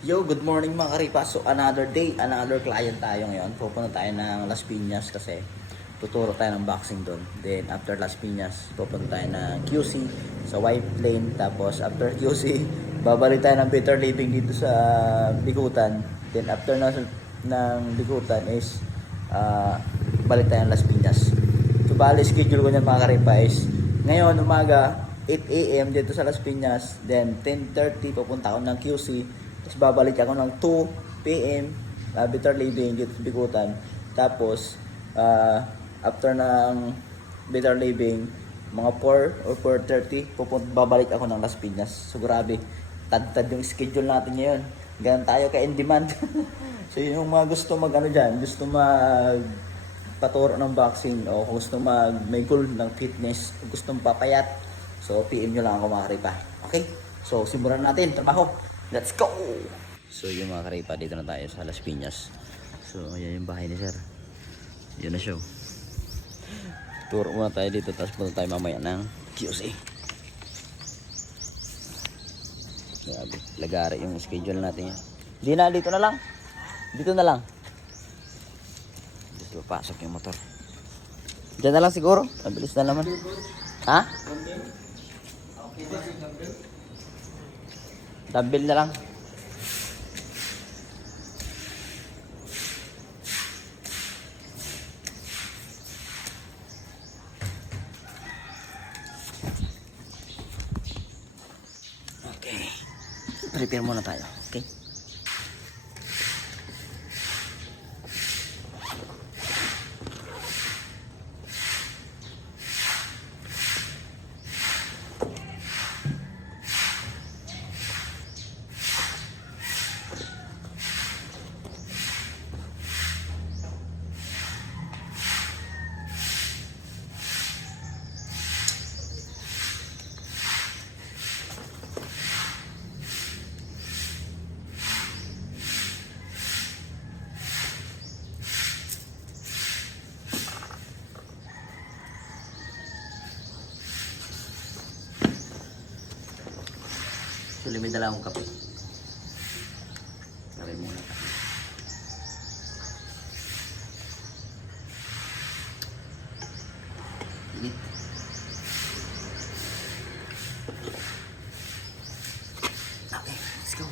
Yo, good morning mga karipa. So another day, another client tayo ngayon. Pupunta tayo ng Las Piñas kasi tuturo tayo ng boxing doon. Then after Las Piñas, pupunta tayo ng QC sa White Plain. Tapos after QC, babalik tayo ng Better Living dito sa Bikutan. Then after ng Bikutan is balik tayo ng Las Piñas. So bali schedule ko niyan mga karipa is ngayon umaga 8 AM dito sa Las Piñas. Then 10:30 pupunta ako ng QC. Tapos babalik ako ng 2 PM Better Living dito sa Bikutan. Tapos after ng Better Living mga 4 or 4:30 babalik ako ng Las Piñas. So grabe, tad yung schedule natin ngayon. Ganun tayo ka in demand. So yung mga gusto mag dyan, gusto mag paturo ng boxing o gusto may goal ng fitness, gusto papayat, so PM nyo lang ako mga karipa. Okay? So simulan natin trabaho. Let's go! So yung mga karipa, dito na tayo sa Las Piñas. So ayan yung bahay ni sir. Yun na siya. Turo muna tayo dito, tapos punta tayo mamaya ng QC. Grabe, lagari yung schedule natin yan. Di na, dito na lang. Dito na lang. Dito pasok yung motor. Diyan na lang siguro. Mabilis na naman. Ha? Dumbbell na lang. Okay. Prepare muna tayo. Okay. So, may dala akong kape. Kape muna tayo. Init. Okay, let's go.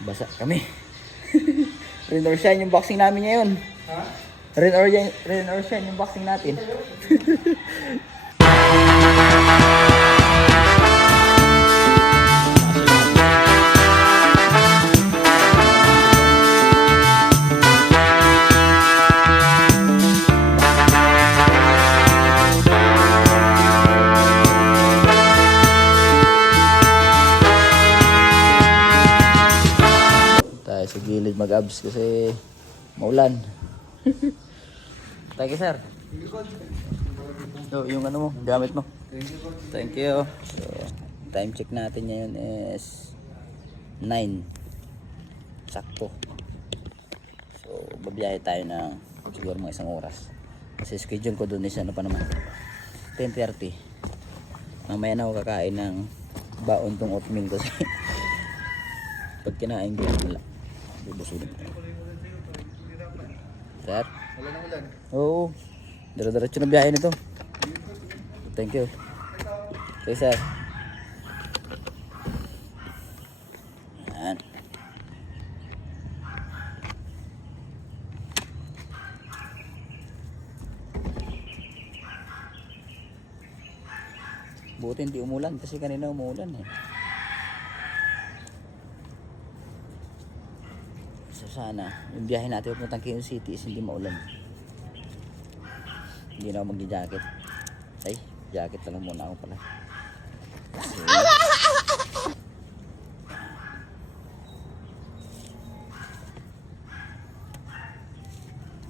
Basa kami. Rain or shine yung boxing namin ngayon. Ha? Rain or shine yung boxing natin. Sa gilid mag-abs kasi maulan. Thank you sir. So yung ano mo, gamit mo. Thank you. So time check natin ngayon is 9. sakto. So babiyahe tayo ng siguro mga isang oras kasi schedule ko doon is ano pa naman 10:30. Mamaya na ako kakain ng baon tong oatmeal kasi pag kinain ko wala bubusugin ko. Sir? Wala nang ulan. Oo, dire-diretso na biyahe nito. Thank you. Okay sir. Yan. Buti hindi umulan kasi kanina umulan eh. So sana yung biyahe natin papuntang Quezon City is hindi maulan. Hindi na ako mag-jacket. Ay, jacket na lang muna ako pala. Kasi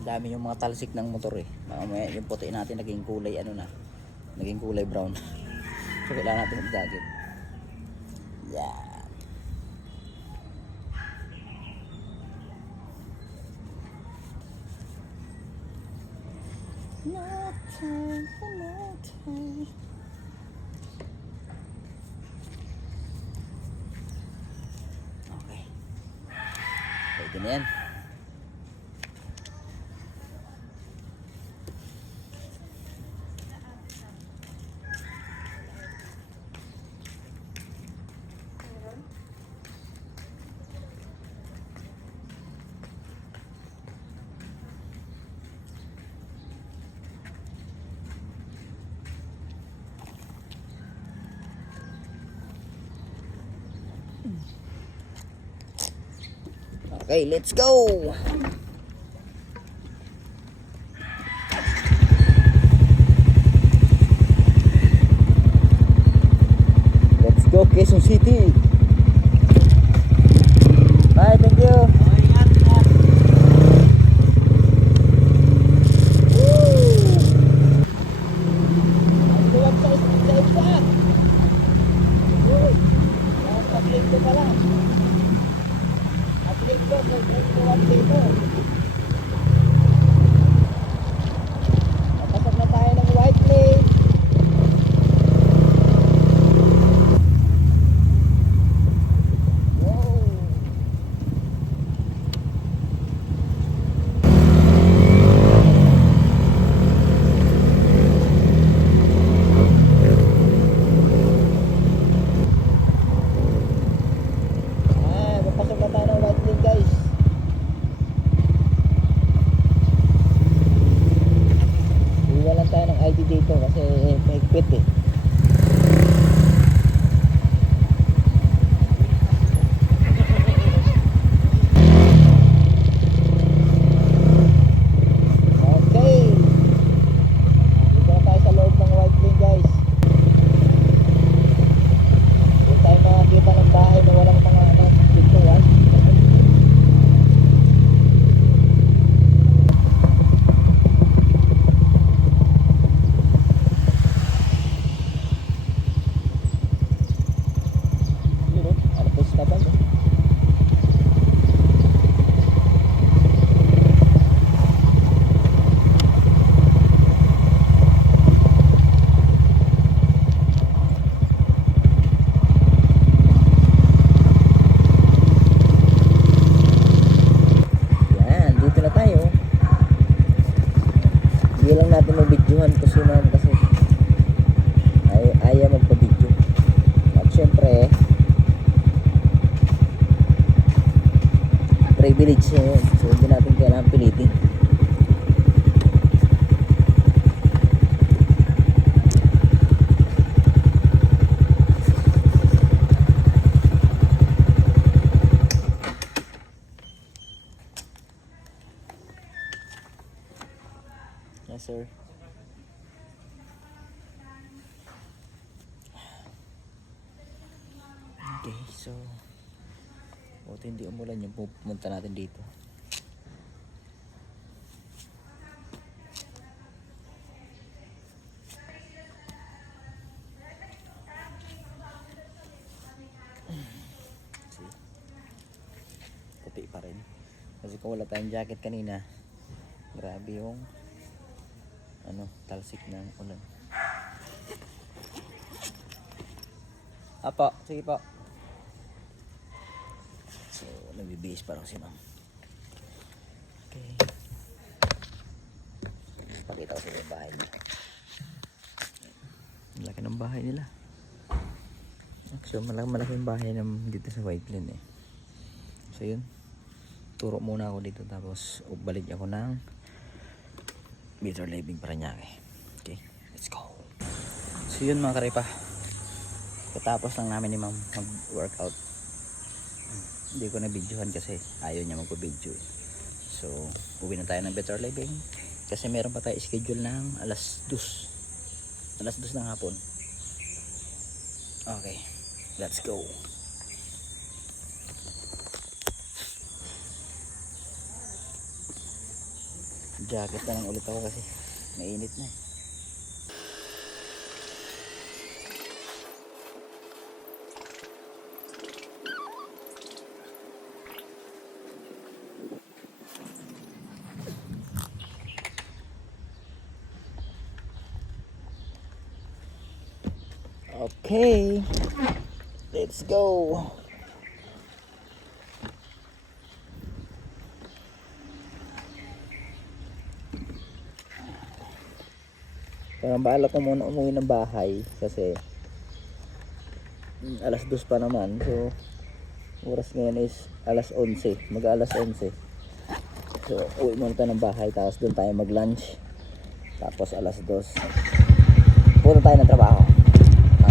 dami yung mga talsik ng motor eh. Mamaya yung puti natin naging kulay ano na. Naging kulay brown. So kailangan natin mag-jacket. Yeah. No time for no time. Okay. Pwede na yan. Okay, let's go! Let's go, Quezon City! Bye, thank you! Napasok na tayo ng White Lake. Wow. Napasok na tayo ng White Lake guys. Iwalan tayo ng ID dito kasi mahigpit eh. Okay. Dito na tayo sa loob ng White Lane guys. Dito tayo makakita ng bahay na walang mga pintuan. Hindi lang natin mag-videohan kasi ayaw magpa-video. At syempre privilege yun. So hindi natin kailangan pilitin. Yes sir. Okay, so buti hindi umulan yung pupunta natin dito. Puti pa rin. Kasi kung wala tayong jacket kanina, grabe yung talsik ng ulan. Apo, sige po. So, nagbibihis pa lang si ma'am. Okay. Pakita ko sa yung bahay niya. Malaki ng bahay nila. So, malaki yung bahay dito sa White Plain eh. So, yun. Turo muna ako dito tapos balik ako ng Better Living Parañaque. Okay, let's go. So, yun mga karipa. Katapos lang namin ni ma'am mag-workout. Hindi ko na videohan kasi ayaw niya magpa-video eh. So, uwi na tayo ng Better Living kasi meron pa tayo schedule ng alas 2 ng hapon. Okay, let's go. Jacket na lang ulit ako kasi mainit na eh. Okay, let's go. Parang bahala ko muna umuwi ng bahay kasi alas 2 pa naman. So, oras ngayon is alas 11. Mag-alas 11. So, uwi muna tayo ng bahay tapos doon tayo mag-lunch. Tapos alas 2 punta tayo ng trabaho.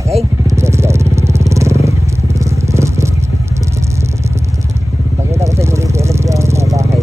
Okay, let's go. Pakita ko sa inyo dito ulit yung mga bahay.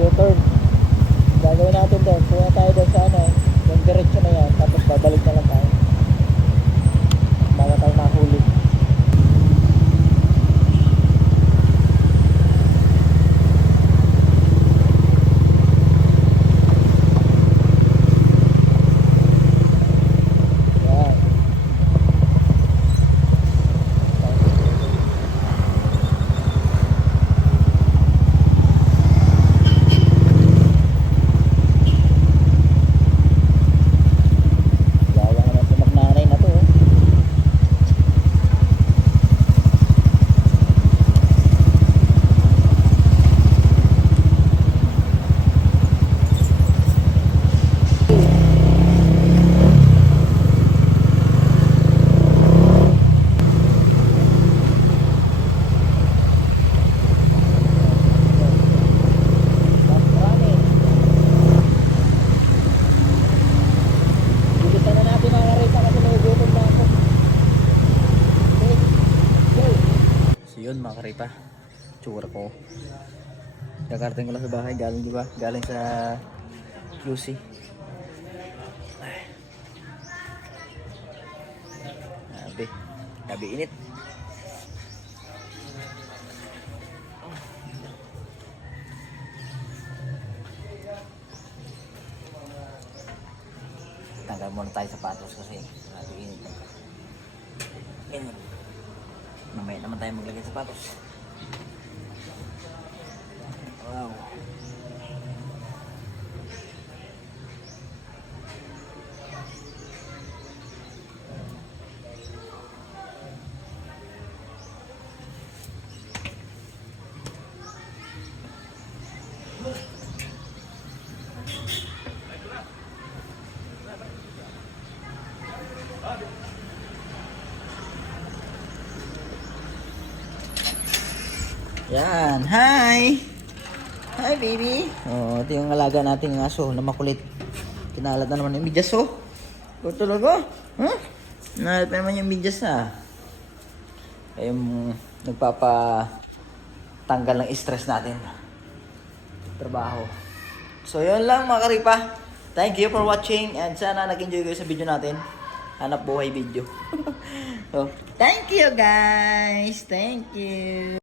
U-turn. Gagawin natin doon. Kuha tayo doon sa yung diretso na yan. Tapos babalik na lang tayo. Bago tayo mahuli. Yun mga karipa, tsura ko. Kakarating ko lang sa bahay, galing diba? Galing sa QC. Gabi init. Tanggal muna tayo sapatos kasi gabi init. Ganyan. Mamaya naman tayo maglagay sa sapatos. Wow. Yan. Hi! Hi, baby. Oh, ito yung alaga natin ng aso na makulit. Kinalat na naman yung medyas, oh. Ito talaga. Huh? Kinalat na naman yung medyas na. Kaya yung nagpapatanggal ng stress natin. Trabaho. So, yun lang mga karipa. Thank you for watching and sana nag-enjoy kayo sa video natin. Hanap buhay video. So, thank you guys. Thank you.